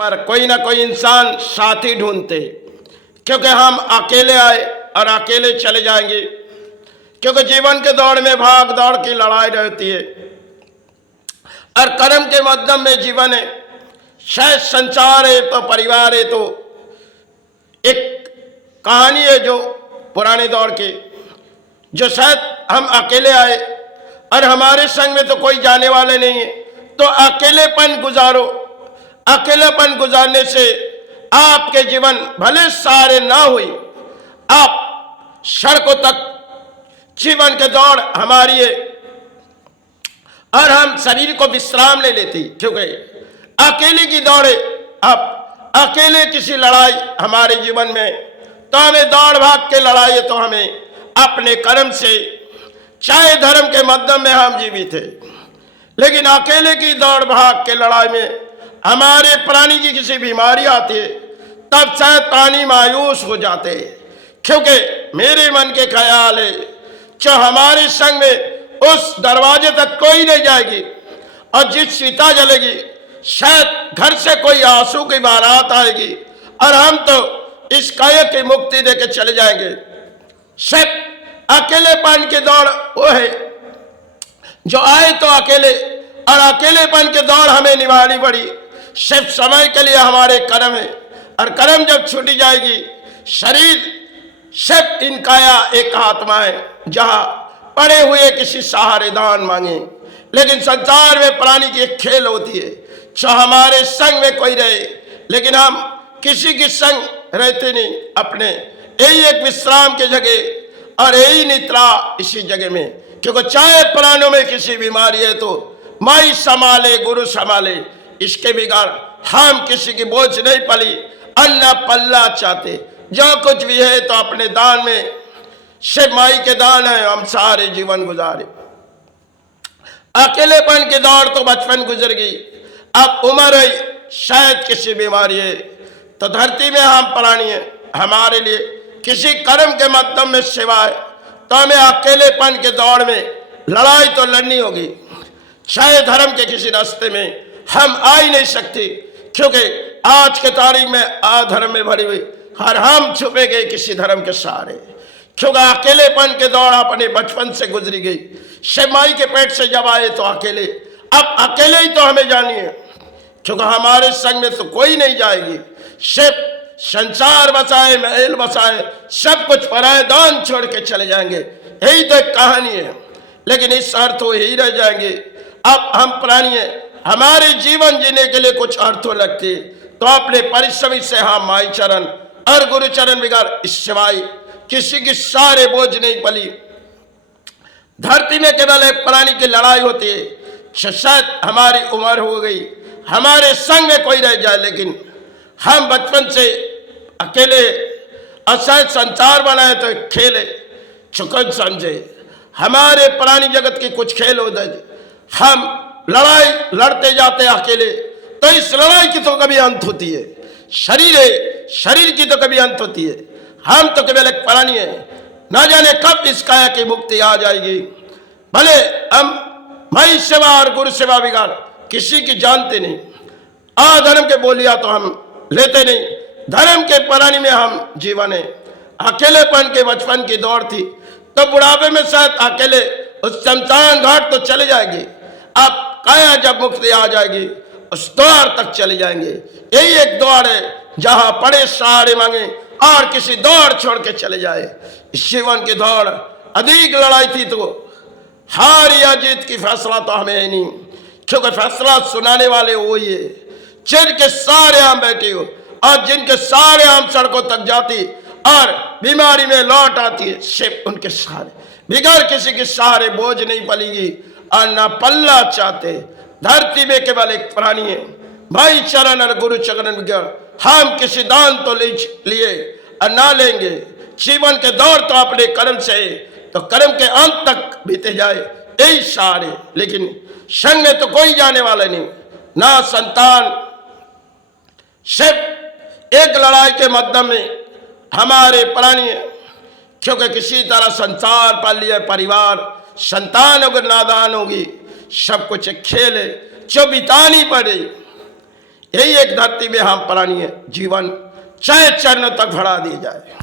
पर कोई ना कोई इंसान साथी ढूंढते, क्योंकि हम अकेले आए और अकेले चले जाएंगे, क्योंकि जीवन के दौड़ में भाग दौड़ की लड़ाई रहती है और कर्म के माध्यम में जीवन है। शायद संसार है तो परिवार है, तो एक कहानी है जो पुराने दौर की, जो शायद हम अकेले आए और हमारे संग में तो कोई जाने वाले नहीं है, तो अकेलेपन गुजारो। अकेलेपन गुजारने से आपके जीवन भले सारे ना हुई, आप सड़कों तक जीवन के दौड़ हमारी है और हम शरीर को विश्राम ले लेती, क्योंकि अकेले की दौड़ है। अब अकेले किसी लड़ाई हमारे जीवन में, तो हमें दौड़ भाग के लड़ाई है, तो हमें अपने कर्म से, चाहे धर्म के माध्यम में हम जीवित थे, लेकिन अकेले की दौड़ भाग के लड़ाई में हमारे प्राणी की किसी बीमारी आती है, तब शायद प्राणी मायूस हो जाते हैं, क्योंकि मेरे मन के ख्याल है जो हमारे संग में उस दरवाजे तक कोई नहीं जाएगी, और जिस सीता जलेगी शायद घर से कोई आंसू की बारात आएगी और हम तो इस काया की मुक्ति देके चले जाएंगे। सिर्फ अकेलेपन की दौड़ वो है जो आए तो अकेले, और अकेलेपन की दौड़ हमें निभानी पड़ी। सिर्फ समय के लिए हमारे कर्म है, और कर्म जब छूटी जाएगी, शरीर सिर्फ इन काया एक आत्मा है जहां पड़े हुए किसी सहारे दान मांगे। लेकिन संसार में प्राणी की एक खेल होती है, जो हमारे संग में कोई रहे, लेकिन हम किसी के संग रहते नहीं। अपने यही एक विश्राम की जगह और यही निद्रा इसी जगह में, क्योंकि चाहे प्राणों में किसी बीमारी है तो माई संभाले गुरु संभाले, इसके बिगाड़ हम किसी की बोझ नहीं पली। अन्ना पल्ला चाहते, जो कुछ भी है तो अपने दान में, से माई के दान है, हम सारे जीवन गुजारे। अकेलेपन की दौड़ तो बचपन गुजर गई, अब उम्र है, शायद किसी बीमारी है, तो धरती में हम प्राणी है, हमारे लिए किसी कर्म के माध्यम में सेवा है, तो हमें अकेलेपन के दौड़ में लड़ाई तो लड़नी होगी। चाहे धर्म के किसी रास्ते में हम आ ही नहीं सकते, क्योंकि आज के तारीख में अधर्म में भरी हुई, हर हम छुपे गए किसी धर्म के सहारे, क्योंकि अकेलेपन के दौड़ अपने बचपन से गुजरी गई। माई के पेट से जब आए तो अकेले, अब अकेले ही तो हमें जानी है, क्योंकि हमारे संग में तो कोई नहीं जाएगी। सिर्फ संसार बसाए, महल बसाए, सब कुछ पराए दान छोड़ के चले जाएंगे, यही तो एक कहानी है। लेकिन इस अर्थ हो यही रह जाएंगे। अब हम प्राणी हैं, हमारे जीवन जीने के लिए कुछ अर्थों लगते, तो अपने परिश्रम से हम माई चरण और गुरु चरण बिगाड़ इस सिवाय किसी की सारे बोझ नहीं पली। धरती में केवल एक प्राणी की लड़ाई होती है। शायद हमारी उम्र हो गई, हमारे संग में कोई रह जाए, लेकिन हम बचपन से अकेले, और शायद संसार बनाए तो खेले चुकन समझे। हमारे प्राणी जगत की कुछ खेल होते, हम लड़ाई लड़ते जाते अकेले, तो इस लड़ाई की तो कभी अंत होती है। शरीर है, शरीर की तो कभी अंत होती है। हम तो केवल एक प्राणी है, ना जाने कब इस काया की मुक्ति आ जाएगी। भले हम माई सेवा और गुरु सेवा बिगाड़ किसी की जानते नहीं, अधर्म के बोलिया तो हम लेते नहीं, धर्म के प्राणी में हम जीवन है। अकेलेपन के बचपन की दौड़ थी, तो बुढ़ापे में शायद अकेले उस शमशान घाट तो चले जाएगी। अब काया जब मुक्ति आ जाएगी, उस द्वार तक चले जाएंगे। यही एक द्वार है जहां पड़े सहारे मांगे और किसी दौड़ छोड़ के चले जाए। इस जीवन की दौड़ अधिक लड़ाई थी, तो हार या जीत की फैसला तो हमें है नहीं, क्योंकि फैसला सुनाने वाले वही है जिनके सारे हम बैठे हो, और जिनके सारे हम सड़कों तक जाती और बीमारी में लौट आती है, सिर्फ उनके सहारे, बिगड़ किसी के सहारे बोझ नहीं पलेगी और ना पल्ला चाहते। धरती में केवल एक प्राणी है, भाई चरण और गुरु चरण बिगड़ हम किसी दान तो लिए और ना लेंगे। जीवन के दौर तो अपने कर्म से, तो कर्म के अंत तक बीते जाए, यही सहारे। लेकिन संग में तो कोई जाने वाला नहीं, ना संतान। सिर्फ एक लड़ाई के माध्यम में हमारे प्राणी, क्योंकि किसी तरह संसार पाल लिया, परिवार, संतान अगर नादान होगी, सब कुछ एक खेल है जो बितानी पड़े। यही एक धरती में हम प्राणी जीवन 6 चरण तक बढ़ा दिए जाए।